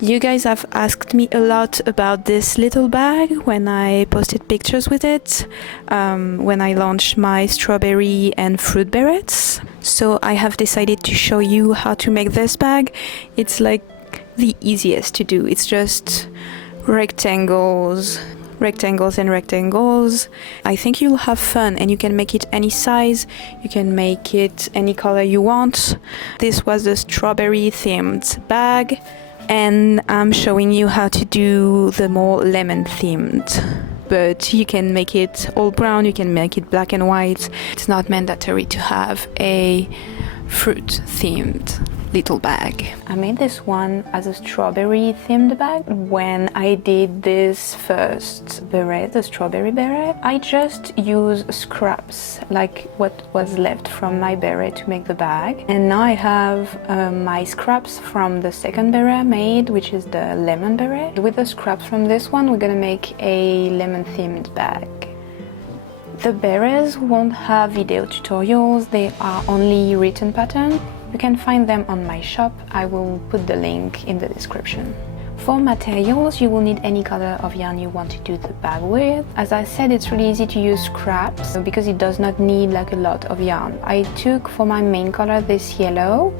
You guys have asked me a lot about this little bag when I posted pictures with it, when I launched my strawberry and fruit berets. So I have decided to show you how to make this bag. It's like the easiest to do. It's just rectangles and rectangles. I think you'll have fun, and you can make it any size, you can make it any color you want. This was a strawberry themed bag, and I'm showing you how to do the more lemon themed. But you can make it all brown, you can make it black and white. It's not mandatory to have a fruit themed little bag. I made this one as a strawberry themed bag. When I did this first beret, the strawberry beret, I just used scraps, like what was left from my beret, to make the bag. And now I have my scraps from the second beret I made, which is the lemon beret. With the scraps from this one, we're gonna make a lemon themed bag. The berets won't have video tutorials, they are only written pattern. You can find them on my shop. I will put the link in the description. For materials, you will need any color of yarn you want to do the bag with. As I said, it's really easy to use scraps because it does not need like a lot of yarn. I took for my main color this yellow.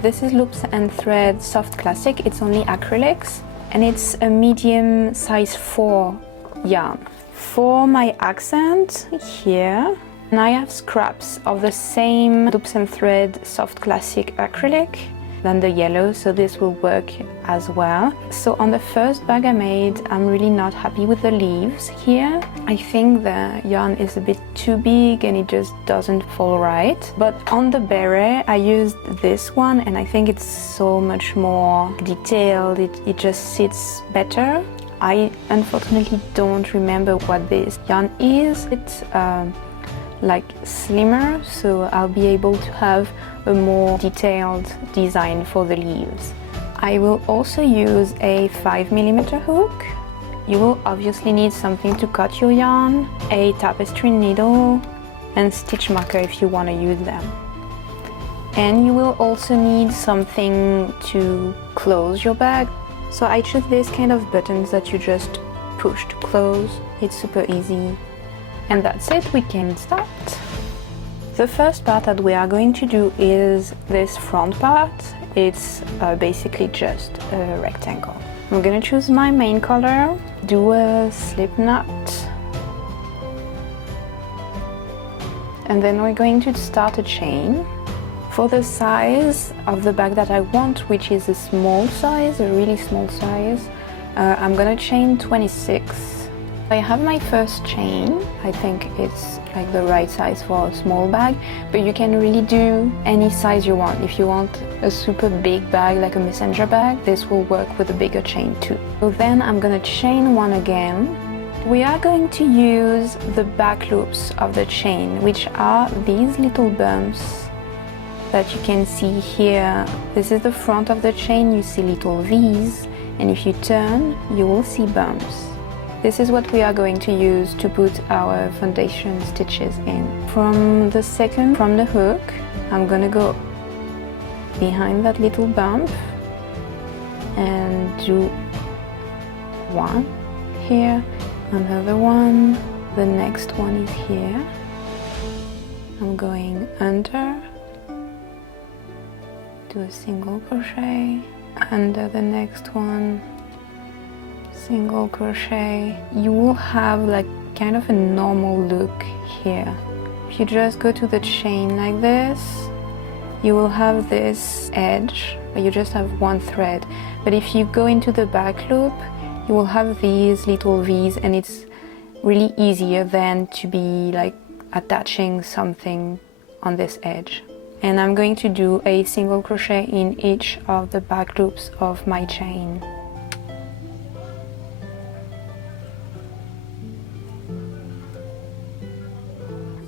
This is Loops and Thread Soft Classic. It's only acrylics and it's a medium size 4 yarn. For my accent here, and I have scraps of the same Loops and Thread Soft Classic acrylic than the yellow, so this will work as well. So on the first bag I made, I'm really not happy with the leaves here. I think the yarn is a bit too big and it just doesn't fall right. But on the beret I used this one and I think it's so much more detailed, it just sits better. I unfortunately don't remember what this yarn is. It's like slimmer, so I'll be able to have a more detailed design for the leaves. I will also use a 5mm hook. You will obviously need something to cut your yarn, a tapestry needle and stitch marker if you want to use them. And you will also need something to close your bag. So I chose this kind of buttons that you just push to close. It's super easy. And that's it, we can start. The first part that we are going to do is this front part. It's basically just a rectangle. I'm gonna choose my main color, do a slip knot, and then we're going to start a chain. For the size of the bag that I want, which is a small size, a really small size, I'm gonna chain 26. I have my first chain. I think it's like the right size for a small bag, but you can really do any size you want. If you want a super big bag, like a messenger bag, this will work with a bigger chain too. So then I'm gonna chain one again. We are going to use the back loops of the chain, which are these little bumps that you can see here. This is the front of the chain, you see little V's, and if you turn, you will see bumps. This is what we are going to use to put our foundation stitches in. From the hook, I'm gonna go behind that little bump and do one here, another one, the next one is here. I'm going under, do a single crochet, under the next one, single crochet. You will have like kind of a normal look here. If you just go to the chain like this, you will have this edge, but you just have one thread. But if you go into the back loop, you will have these little V's, and it's really easier than to be like attaching something on this edge. And I'm going to do a single crochet in each of the back loops of my chain.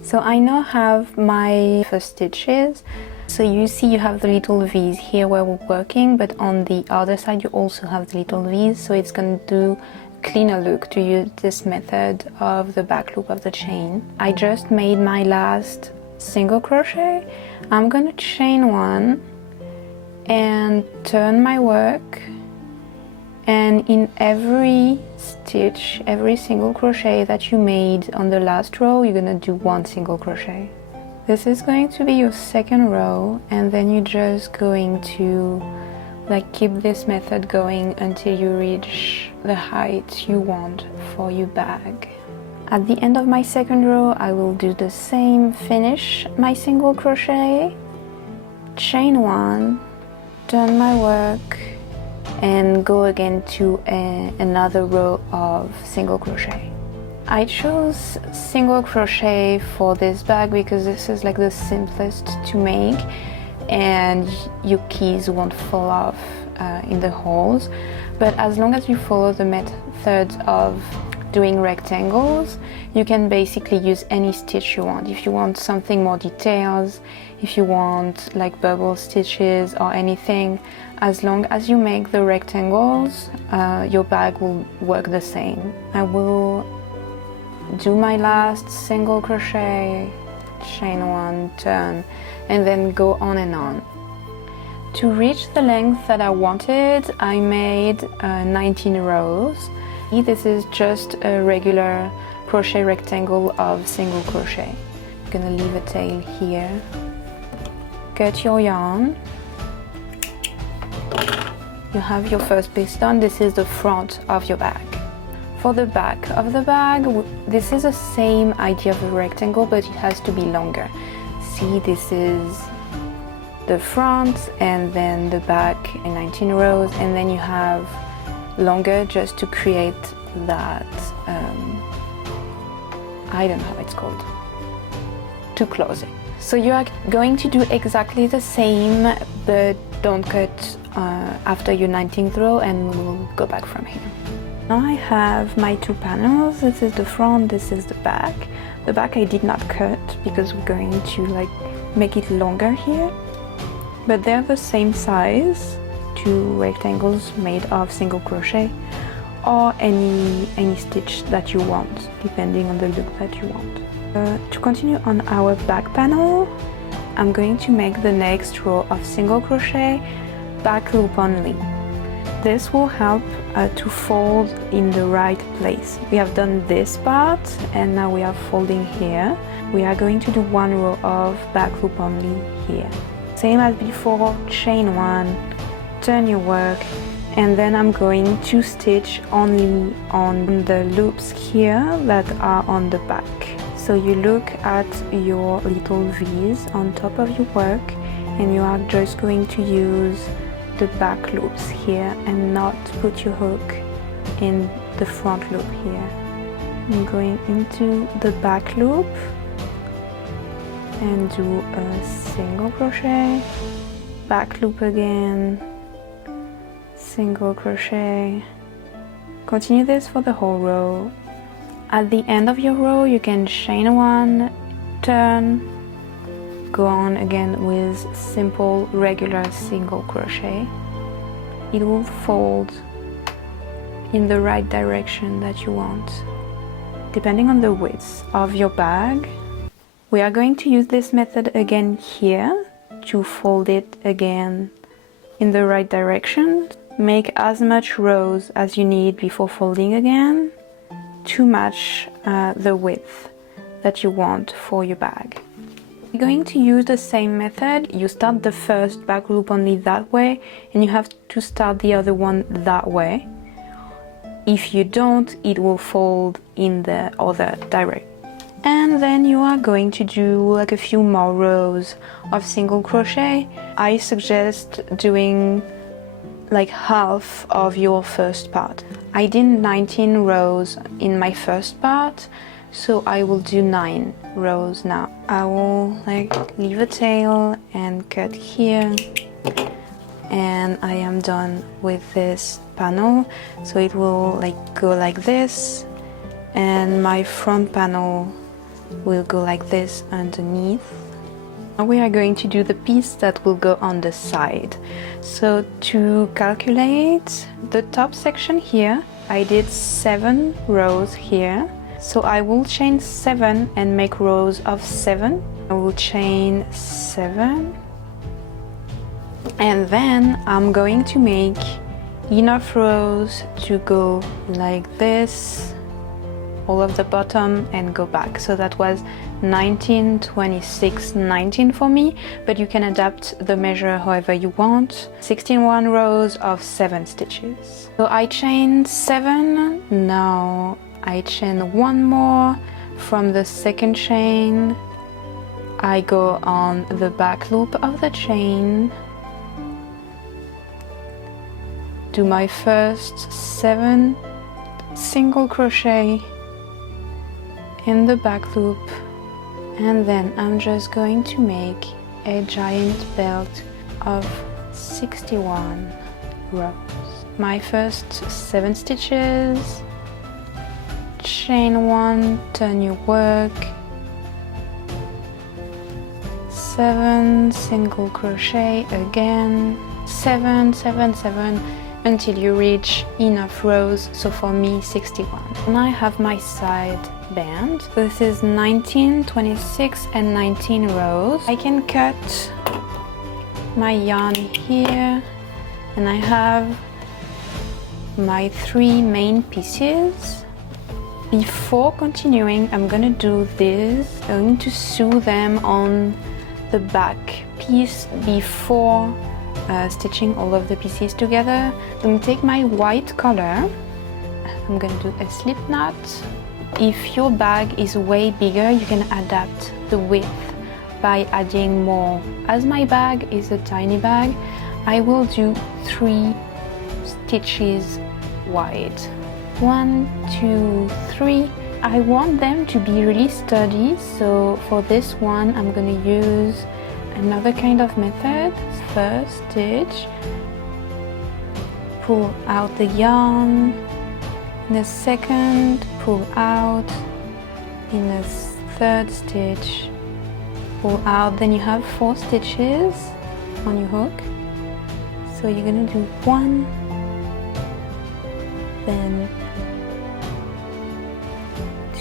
So I now have my first stitches. So you see you have the little V's here where we're working, but on the other side you also have the little V's, so it's going to do a cleaner look to use this method of the back loop of the chain. I just made my last single crochet. I'm going to chain one and turn my work And in every stitch, every single crochet that you made on the last row, you're gonna do 1 single crochet. This is going to be your second row, and then you're just going to like keep this method going until you reach the height you want for your bag. At the end of my second row, I will do the same, finish my single crochet, chain 1, turn my work, and go again to another row of single crochet. I chose single crochet for this bag because this is like the simplest to make, and your keys won't fall off in the holes. But as long as you follow the method of doing rectangles, you can basically use any stitch you want. If you want something more details, if you want like bubble stitches or anything, as long as you make the rectangles, your bag will work the same. I will do my last single crochet, chain 1, turn, and then go on and on. To reach the length that I wanted, I made 19 rows. This is just a regular crochet rectangle of single crochet. I'm gonna leave a tail here. Cut your yarn. You have your first piece done. This is the front of your bag. For the back of the bag, this is the same idea of a rectangle, but it has to be longer. See, this is the front and then the back in 19 rows, and then you have longer just to create that, I don't know how it's called, to close it. So you are going to do exactly the same, but don't cut after your 19th row, and we'll go back from here. Now I have my 2 panels. This is the front, this is the back. The back I did not cut because we're going to like make it longer here, but they're the same size, 2 rectangles made of single crochet, or any stitch that you want, depending on the look that you want. To continue on our back panel, I'm going to make the next row of single crochet back loop only. This will help to fold in the right place. We have done this part and now we are folding here. We are going to do 1 row of back loop only here. Same as before, chain 1, turn your work, and then I'm going to stitch only on the loops here that are on the back. So you look at your little V's on top of your work, and you are just going to use the back loops here and not put your hook in the front loop here. I'm going into the back loop and do a single crochet, back loop again, single crochet. Continue this for the whole row. At the end of your row, you can chain 1, turn, go on again with simple regular single crochet. It will fold in the right direction that you want, depending on the width of your bag. We are going to use this method again here to fold it again in the right direction. Make as much rows as you need before folding again to match the width that you want for your bag. You're going to use the same method. You start the first back loop only that way, and you have to start the other one that way. If you don't, it will fold in the other direction. And then you are going to do like a few more rows of single crochet. I suggest doing like half of your first part. I did 19 rows in my first part, so I will do 9 rows now. I will like leave a tail and cut here, and I am done with this panel. So it will like go like this, and my front panel will go like this underneath. Now we are going to do the piece that will go on the side. So to calculate the top section here, I did 7 rows here. So I will chain 7 and make rows of 7. I will chain 7, and then I'm going to make enough rows to go like this, all of the bottom and go back. So that was 19, 26, 19 for me, but you can adapt the measure however you want. 61 rows of 7 stitches. So I chained 7, now I chain 1 more. From the second chain, I go on the back loop of the chain, do my first 7 single crochet in the back loop, and then I'm just going to make a giant belt of 61 rows. My first 7 stitches, chain 1, turn your work, 7 single crochet again, 7, 7, 7 until you reach enough rows, so for me 61. And I have my side band. This is 19, 26 and 19 rows. I can cut my yarn here and I have my 3 main pieces. Before continuing, I'm gonna do this. I'm going to sew them on the back piece before stitching all of the pieces together. I'm going to take my white color. I'm going to do a slip knot. If your bag is way bigger, you can adapt the width by adding more. As my bag is a tiny bag, I will do 3 stitches wide. 1, 2, 3. I want them to be really sturdy, so for this one I'm going to use another kind of method. First stitch, pull out the yarn. In the second, pull out. In the third stitch, pull out. Then you have 4 stitches on your hook. So you're going to do 1, then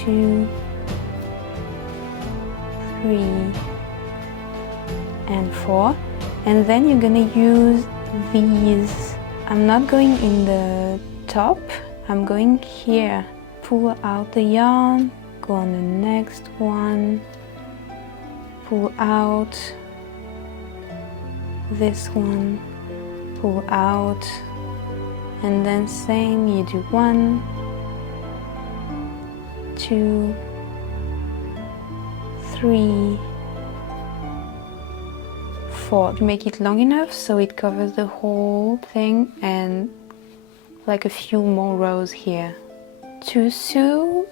2, 3 and 4, and then you're gonna use these. I'm not going in the top, I'm going here. Pull out the yarn, go on the next one, pull out this one, pull out, and then same, you do 1, 2, 3, 4. Make it long enough so it covers the whole thing, and like a few more rows here. To sew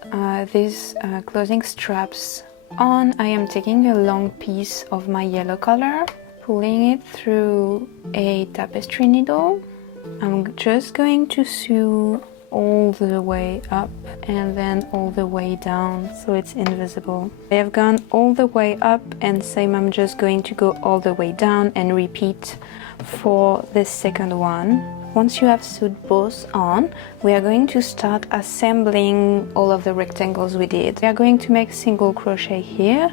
these clothing straps on, I am taking a long piece of my yellow color, pulling it through a tapestry needle. I'm just going to sew all the way up and then all the way down so it's invisible. I have gone all the way up, and same, I'm just going to go all the way down and repeat for the second one. Once you have sewed both on, we are going to start assembling all of the rectangles we did. We are going to make single crochet here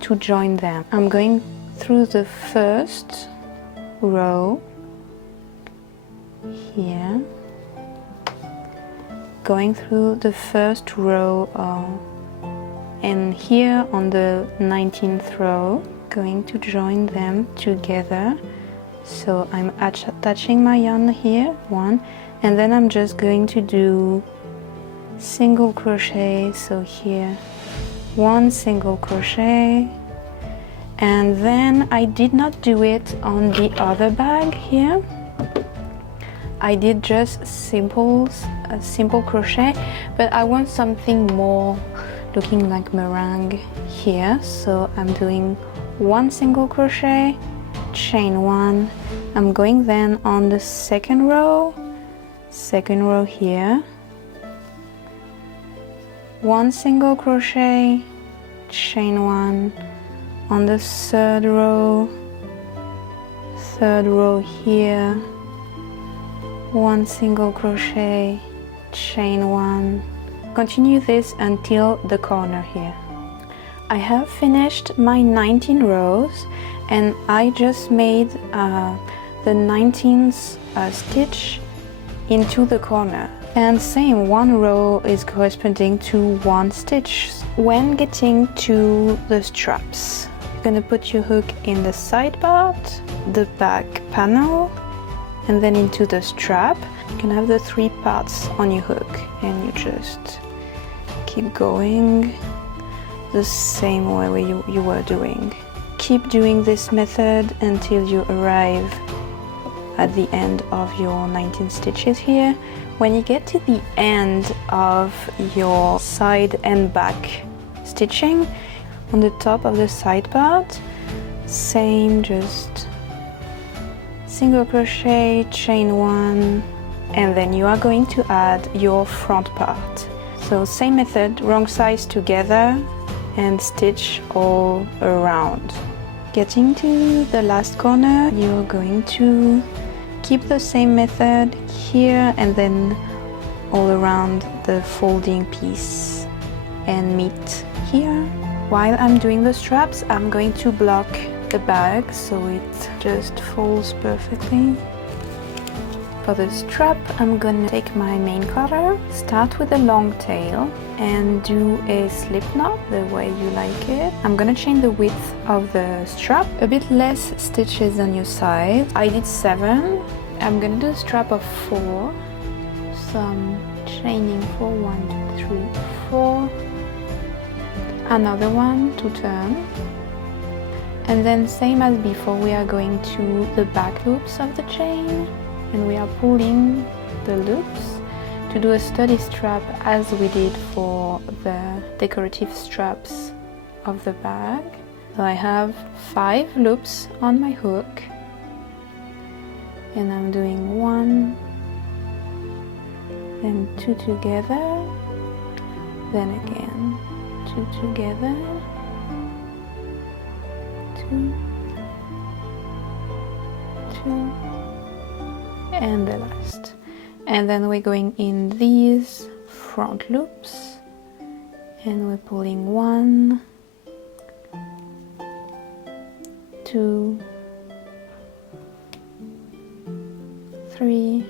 to join them. I'm going through the first row here, going through the first row and here on the 19th row, going to join them together. So I'm attaching my yarn here, 1, and then I'm just going to do single crochet. So here 1 single crochet, and then I did not do it on the other bag here. I did just simple crochet, but I want something more looking like meringue here, so I'm doing 1 single crochet, chain 1. I'm going then on the second row here, 1 single crochet, chain 1. On the third row here, 1 single crochet, chain 1. Continue this until the corner here. I have finished my 19 rows, and I just made the 19th stitch into the corner. And same, one row is corresponding to one stitch. When getting to the straps, you're gonna put your hook in the side part, the back panel, and then into the strap. You can have the 3 parts on your hook, and you just keep going the same way you were doing. Keep doing this method until you arrive at the end of your 19 stitches here. When you get to the end of your side and back stitching, on the top of the side part, same, just single crochet, chain 1, and then you are going to add your front part. So same method, wrong sides together and stitch all around. Getting to the last corner, you're going to keep the same method here and then all around the folding piece and meet here. While I'm doing the straps, I'm going to block the bag so it just folds perfectly. For the strap, I'm gonna take my main color, start with a long tail and do a slip knot the way you like it. I'm gonna change the width of the strap, a bit less stitches on your side. I did 7. I'm gonna do a strap of 4. So I'm chaining for 1, 2, 3, 4. Another one to turn. And then same as before, we are going to the back loops of the chain. And we are pulling the loops to do a sturdy strap as we did for the decorative straps of the bag. So I have 5 loops on my hook and I'm doing 1, then 2 together, then again 2 together, 2, 2, and the last. And then we're going in these front loops and we're pulling 1, 2, 3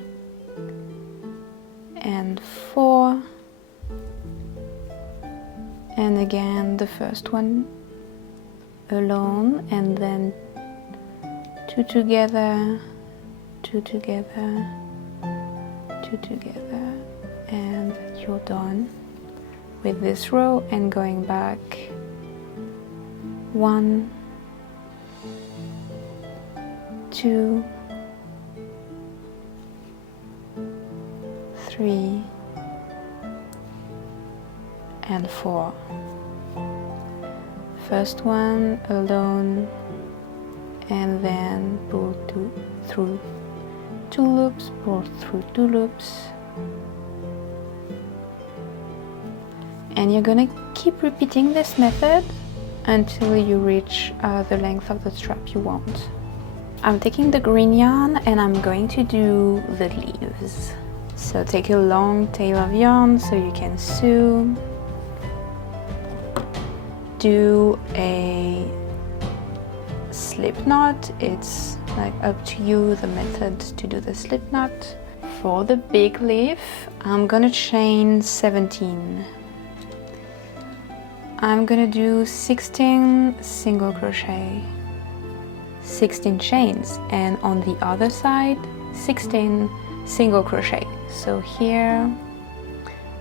and 4, and again the first one alone and then 2 together, 2 together, 2 together, and you're done with this row. And going back 1, 2, 3 and 4. First one alone and then pull through 2 loops, pull through 2 loops, and you're gonna keep repeating this method until you reach the length of the strap you want. I'm taking the green yarn and I'm going to do the leaves. So take a long tail of yarn so you can sew. Do a slip knot. It's like up to you the method to do the slip knot. For the big leaf, I'm gonna chain 17. I'm gonna do 16 single crochet, 16 chains, and on the other side 16 single crochet. So here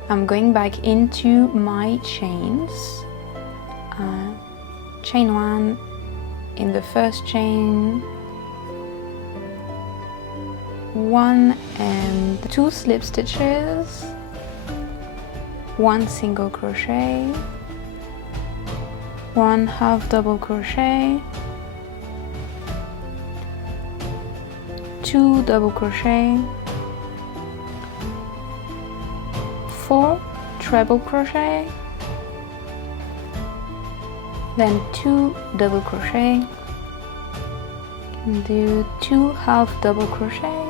I'm going back into my chains. Chain 1 in the first chain, 1 and 2 slip stitches, 1 single crochet, 1 half double crochet, 2 double crochet, 4 treble crochet, then 2 double crochet, and do 2 half double crochet,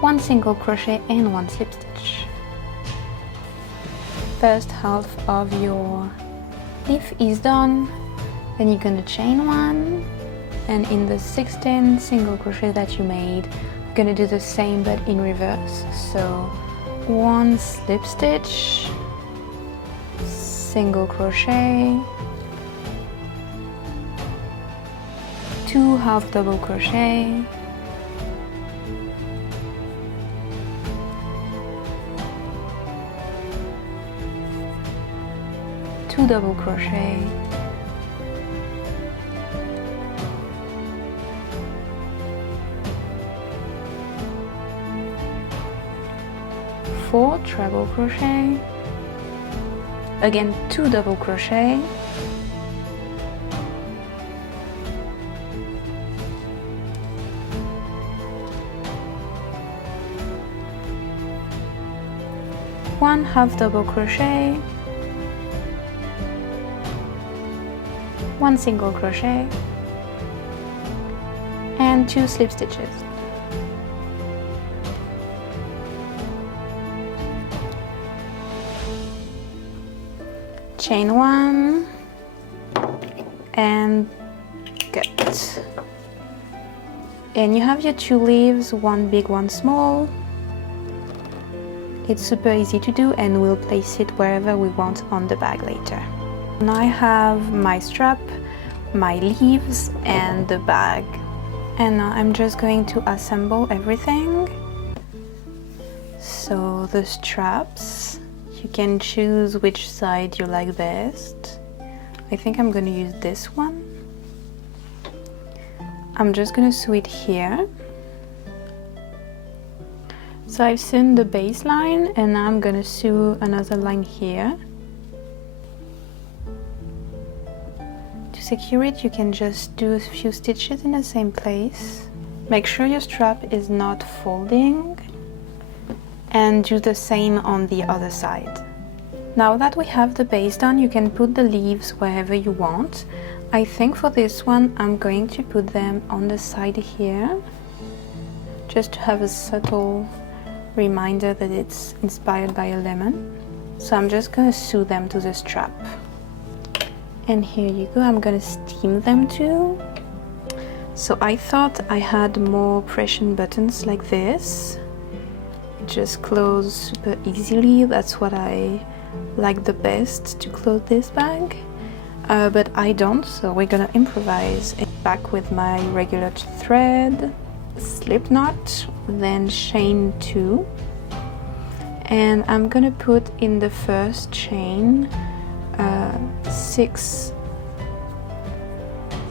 1 single crochet and 1 slip stitch. First half of your leaf is done. Then you're gonna chain 1, and in the 16 single crochet that you made gonna do the same but in reverse. So 1 slip stitch, single crochet, 2 half double crochet, 2 double crochet, 4 treble crochet, again 2 double crochet, one half double crochet, 1 single crochet, and 2 slip stitches. Chain 1 and gut. And you have your 2 leaves, 1 big, 1 small. It's super easy to do, and we'll place it wherever we want on the bag later. And I have my strap, my leaves, and the bag. And now I'm just going to assemble everything. So the straps, you can choose which side you like best. I think I'm going to use this one. I'm just going to sew it here. So I've sewn the baseline, and now I'm going to sew another line here. To secure it, you can just do a few stitches in the same place. Make sure your strap is not folding, and do the same on the other side. Now that we have the base done, you can put the leaves wherever you want. I think for this one I'm going to put them on the side here, just to have a subtle reminder that it's inspired by a lemon. So I'm just going to sew them to the strap. And here you go, I'm going to steam them too. So I thought I had more pression buttons like this. It just close super easily. That's what I like the best to close this bag. But I don't, so we're gonna improvise. Back with my regular thread, slip knot, then chain 2. And I'm gonna put in the first chain 6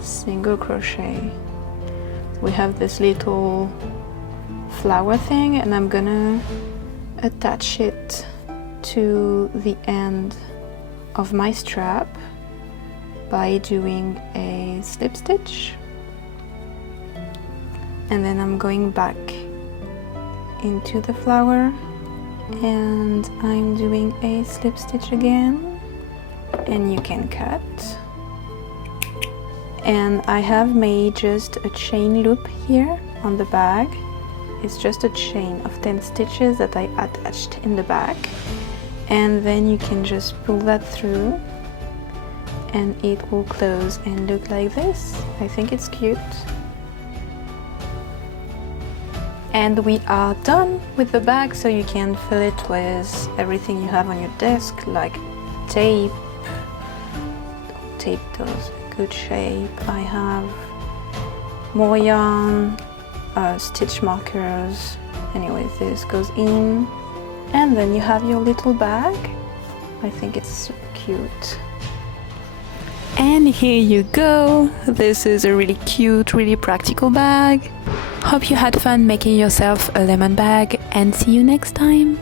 single crochet. We have this little flower thing, and I'm gonna attach it to the end of my strap by doing a slip stitch, and then I'm going back into the flower and I'm doing a slip stitch again, and you can cut. And I have made just a chain loop here on the bag. It's just a chain of 10 stitches that I attached in the back, and then you can just pull that through and it will close and look like this. I think it's cute. And we are done with the bag, so you can fill it with everything you have on your desk, like tape. Tape does a good shape. I have more yarn, stitch markers. Anyways, this goes in, and then you have your little bag. I think it's super cute. And here you go. This is a really cute, really practical bag. Hope you had fun making yourself a lemon bag, and see you next time.